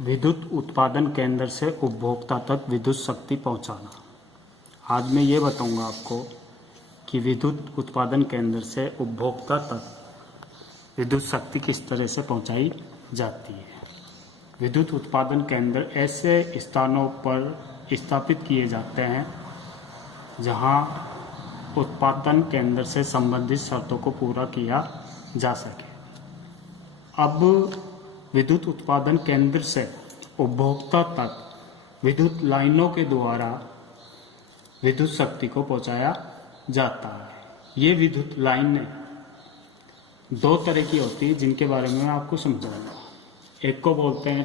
विद्युत उत्पादन केंद्र से उपभोक्ता तक विद्युत शक्ति पहुंचाना। आज मैं ये बताऊंगा आपको कि विद्युत उत्पादन केंद्र से उपभोक्ता तक विद्युत शक्ति किस तरह से पहुंचाई जाती है। विद्युत उत्पादन केंद्र ऐसे स्थानों पर स्थापित किए जाते हैं जहां उत्पादन केंद्र से संबंधित शर्तों को पूरा किया जा सके। अब विद्युत उत्पादन केंद्र से उपभोक्ता तक विद्युत लाइनों के द्वारा विद्युत शक्ति को पहुंचाया जाता है। ये विद्युत लाइनें दो तरह की होती है जिनके बारे में मैं आपको समझाऊंगा। एक को बोलते हैं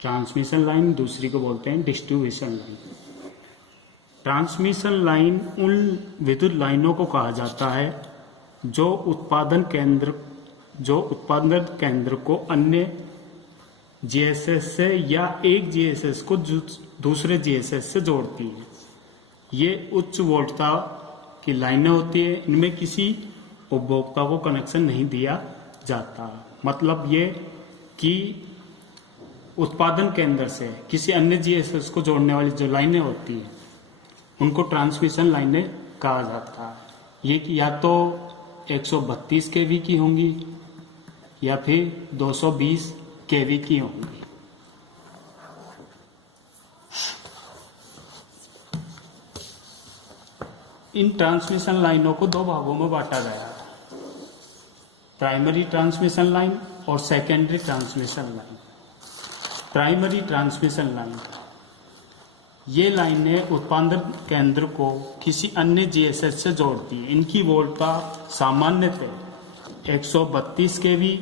ट्रांसमिशन लाइन, दूसरी को बोलते हैं डिस्ट्रीब्यूशन लाइन। ट्रांसमिशन लाइन उन विद्युत लाइनों को कहा जाता है जो उत्पादन केंद्र को अन्य जीएसएस से या एक जीएसएस को दूसरे जीएसएस से जोड़ती है। ये उच्च वोल्टता की लाइनें होती है। इनमें किसी उपभोक्ता को कनेक्शन नहीं दिया जाता। मतलब ये कि उत्पादन केंद्र से किसी अन्य जीएसएस को जोड़ने वाली जो लाइनें होती हैं उनको ट्रांसमिशन लाइनें कहा जाता है। ये कि या तो 132 केवी की होंगी या फिर 220 केवी की होंगी। इन ट्रांसमिशन लाइनों को दो भागों में बांटा गया है, प्राइमरी ट्रांसमिशन लाइन और secondary transmission line. Primary transmission line ये लाइनें उत्पादन केंद्र को किसी अन्य जीएसएस से जोड़ती है। इनकी वोल्टता सामान्यतः 132 केवी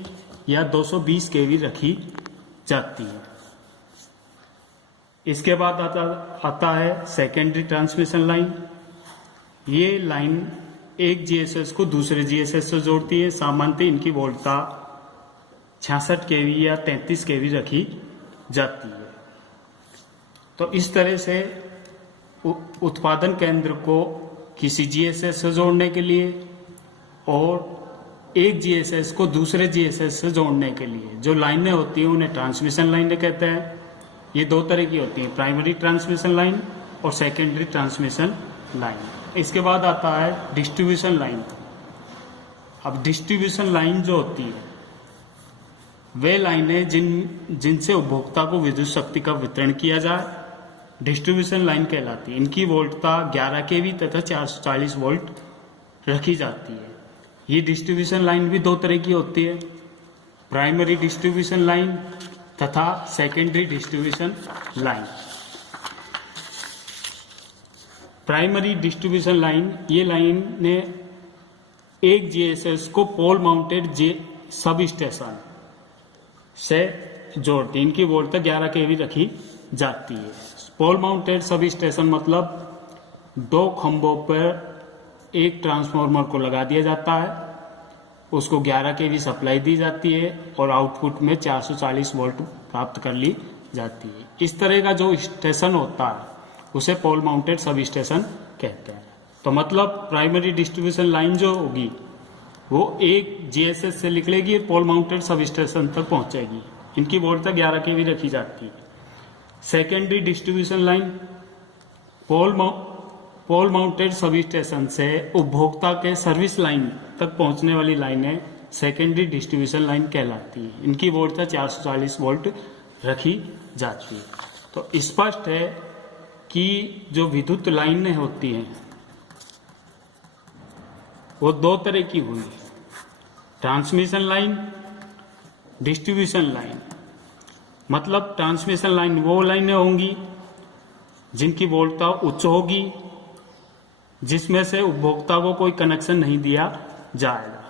या 220 केवी रखी जाती है। इसके बाद आता है सेकेंडरी ट्रांसमिशन लाइन। ये लाइन एक जीएसएस को दूसरे जीएसएस से जोड़ती है। सामान्यतः इनकी वोल्टता 66 केवी या 33 केवी रखी जाती है। तो इस तरह से उत्पादन केंद्र को किसी जीएसएस से जोड़ने के लिए और एक जीएसएस को दूसरे जीएसएस से जोड़ने के लिए जो लाइनें होती हैं उन्हें ट्रांसमिशन लाइनें कहते हैं। ये दो तरह की होती हैं, प्राइमरी ट्रांसमिशन लाइन और सेकेंडरी ट्रांसमिशन लाइन। इसके बाद आता है डिस्ट्रीब्यूशन लाइन। अब डिस्ट्रीब्यूशन लाइन जो होती है वे लाइनें जिनसे उपभोक्ता को विद्युत शक्ति का वितरण किया जाए डिस्ट्रीब्यूशन लाइन कहलाती है। इनकी वोल्टता 11 केवी तथा 440 वोल्ट रखी जाती है। ये डिस्ट्रीब्यूशन लाइन भी दो तरह की होती है, प्राइमरी डिस्ट्रीब्यूशन लाइन तथा secondary distribution line. Primary distribution line ये लाइन ने एक जीएसएस को पोल माउंटेड सब स्टेशन से जोड़ती है। इनकी वोल्टता 11 केवी रखी जाती है। पोल माउंटेड सब स्टेशन मतलब दो खंभों पर एक ट्रांसफार्मर को लगा दिया जाता है, उसको 11 केवी सप्लाई दी जाती है और आउटपुट में 440 वोल्ट प्राप्त कर ली जाती है। इस तरह का जो स्टेशन होता है उसे पोल माउंटेड सब स्टेशन कहते हैं। तो मतलब प्राइमरी डिस्ट्रीब्यूशन लाइन जो होगी वो एक जीएसएस से निकलेगी और पोल माउंटेड सब स्टेशन तक पहुंचेगी। इनकी वोल्टता 11 केवी रखी जाती है। सेकेंडरी डिस्ट्रीब्यूशन लाइन पोल माउंटेड सब स्टेशन से उपभोक्ता के सर्विस लाइन तक पहुंचने वाली लाइनें सेकेंडरी डिस्ट्रीब्यूशन लाइन कहलाती है। इनकी वोल्टता 440 वोल्ट रखी जाती है। तो स्पष्ट है कि जो विद्युत लाइनें होती हैं वो दो तरह की हुई, ट्रांसमिशन लाइन, डिस्ट्रीब्यूशन लाइन। मतलब ट्रांसमिशन लाइन वो लाइनें होंगी जिनकी वोल्टता उच्च होगी, जिसमें से उपभोक्ता को कोई कनेक्शन नहीं दिया जाएगा।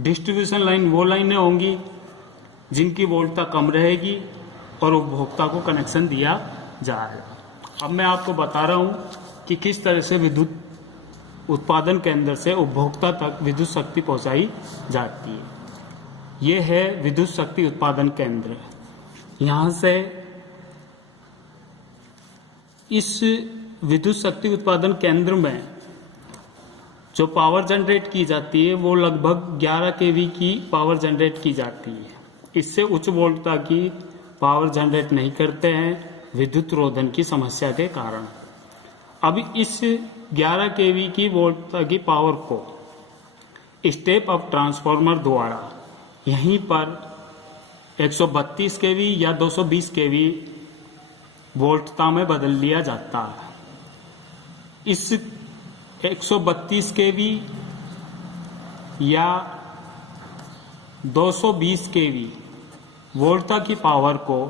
डिस्ट्रीब्यूशन लाइन वो लाइनें होंगी जिनकी वोल्टता कम रहेगी और उपभोक्ता को कनेक्शन दिया जाएगा। अब मैं आपको बता रहा हूं कि किस तरह से विद्युत उत्पादन केंद्र से उपभोक्ता तक विद्युत शक्ति पहुंचाई जाती है। यह है विद्युत शक्ति उत्पादन केंद्र। यहां से इस विद्युत शक्ति उत्पादन केंद्र में जो पावर जनरेट की जाती है वो लगभग 11 केवी की पावर जनरेट की जाती है। इससे उच्च वोल्टता की पावर जनरेट नहीं करते हैं विद्युत रोधन की समस्या के कारण। अब इस 11 केवी की वोल्ट की पावर को स्टेप अप ट्रांसफार्मर द्वारा यहीं पर 132 केवी या 220 केवी वोल्टता में बदल लिया जाता है। इस 132 केवी या 220 केवी वोल्टता की पावर को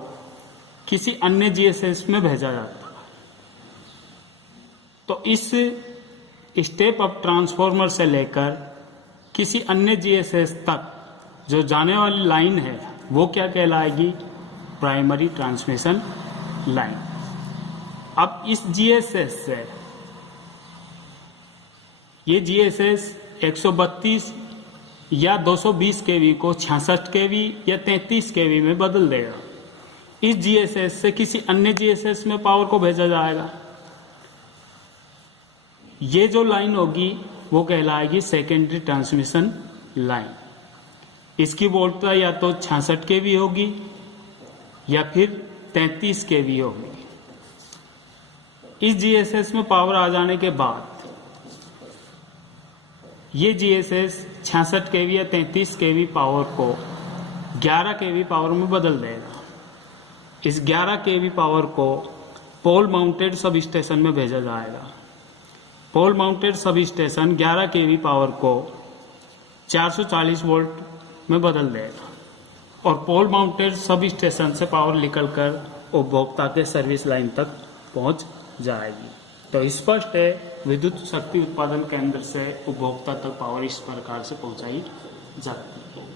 किसी अन्य जीएसएस में भेजा जाता है। तो इस स्टेप अप ट्रांसफार्मर से लेकर किसी अन्य जीएसएस तक जो जाने वाली लाइन है वो क्या कहलाएगी? Primary transmission line. अब इस जीएसएस से ये जीएसएस 132 या 220 केवी को 66 केवी या 33 केवी में बदल देगा। इस जीएसएस से किसी अन्य जीएसएस में पावर को भेजा जाएगा। ये जो लाइन होगी वो कहलाएगी सेकेंडरी ट्रांसमिशन लाइन। इसकी वोल्टता या तो 66 केवी होगी या फिर 33 केवी होगी। इस जीएसएस में पावर आ जाने के बाद ये जीएसएस 66 केवी या 33 केवी पावर को 11 केवी पावर में बदल देगा। इस 11 केवी पावर को पोल माउंटेड सब स्टेशन में भेजा जाएगा। पोल माउंटेड सब स्टेशन 11 केवी पावर को 440 वोल्ट में बदल देगा और पोल माउंटेड सब स्टेशन से पावर निकलकर उपभोक्ता के सर्विस लाइन तक पहुंच जाएगी। तो स्पष्ट है, विद्युत शक्ति उत्पादन केंद्र से उपभोक्ता तक पावर इस प्रकार से पहुंचाई जाती है।